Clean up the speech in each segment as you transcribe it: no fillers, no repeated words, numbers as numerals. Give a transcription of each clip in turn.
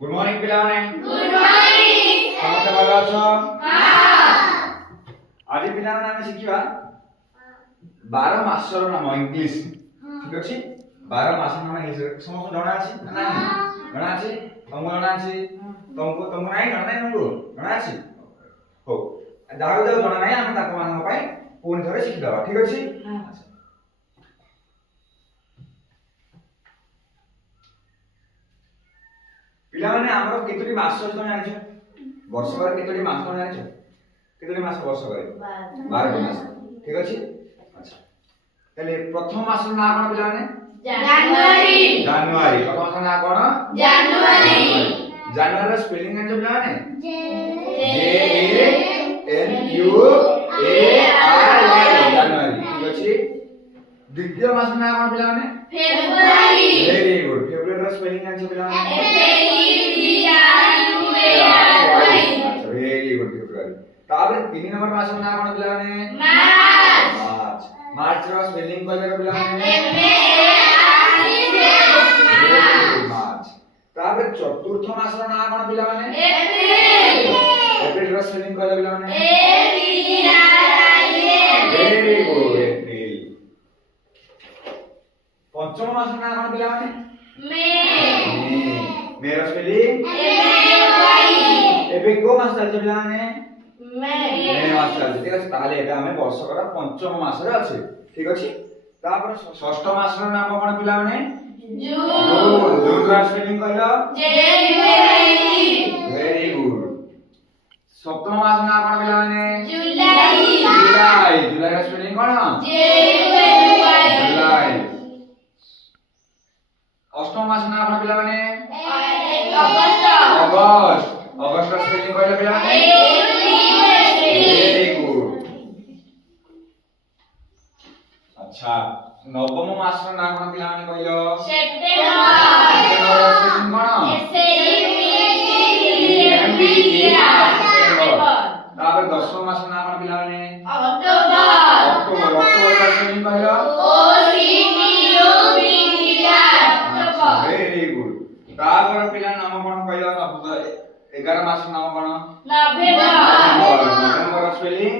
good morning पिलाने good morning समस्त ଭଲ ଅଛ हां ଆଜି ପିଲାମାନେ ଆମେ ଶିଖିବା 12 ମାସର ନାମ ଇଂଲିଶ ଠିକ ଅଛି 12 ମାସ ନାମ ଇଂଲିଶ ସମସ୍ତ ଜଣା ଅଛି ନା ନାହିଁ ଜଣା ଅଛି ତମକୁ ଜଣା ଅଛି ତମକୁ ନାହିଁ ଜଣା ନାହିଁ ତମକୁ ଜଣା ଅଛି ହଉ ଯାହାକୁ ଯାହାକୁ ଜଣା ନାହିଁ ଆମେ ତାଙ୍କ ମାନଙ୍କ ପାଇଁ ପୁଣି ଥରେ ଶିଖିଦେବା ଠିକ ଅଛି पिलाने हमरो केतोटी मास तमे जानिछ वर्ष करे केतोटी मास तमे जानिछ केतोटी मास वर्ष करे 12 मास ठीक अछि अच्छा तले प्रथम मास ना कोन पिलाने जनवरी जनवरी प्रथम मास ना कोन जनवरी जनवरी स्पेलिंग है पिलाने J J N U A R Y जनवरी ठीक अछि द्वितीय मास ना कोन पिलाने February very good February spelling है पिलाने वेरी गुड फेब्रुअरी ताबे 3 नंबर मास ना कोन पिलाने मार्च मार्च रो स्पेलिंग कहले पिलाने मार्च ताबे चतुर्थ मास ना कोन पिलाने एप्रिल रो स्पेलिंग कहले पिलाने वेरी गुड एप्रिल पंचम मास ना कोन पिलाने मे रो स्पेलिंग एबे को मास चलते पिलाने मे मास चलते ठीक अछि ताले एबे हमें वर्षकर पंचम मास रे अछि ठीक अछि तापर षष्ठ मास रो नाम कोन पिलाने जून जून रो स्पेलिंग कहलो वेरी गुड सप्तम मास ना कोन पिलाने जुलाई जुलाई रो स्पेलिंग कोन जुलाई अष्टम मास ना कोन पिलाने अगस्त अगस्त रो स्पेलिंग कहलो पिलाने वेरी गुड अच्छा नवम मास रो नाम कोन पिलाने कहलो सेप्टेम्बर स्पेलिंग कोन तापर दशम मास रो नाम कोन पिलाने अक्टोबर अक्टोबर रो स्पेलिंग कहलो वेरी गुड तापर पिला नाम कोन कहलो 11 मास रो नाम कोन November spelling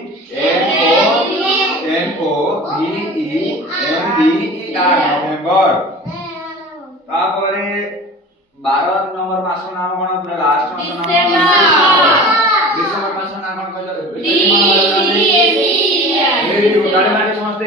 N O V E M B E R November तापरे 12 नंबर मास रो नाम कोन लास्ट मास रो नाम डिसेंबर मास रो नाम कोन कहलो वेरी गुड गाड़ी मारे समझते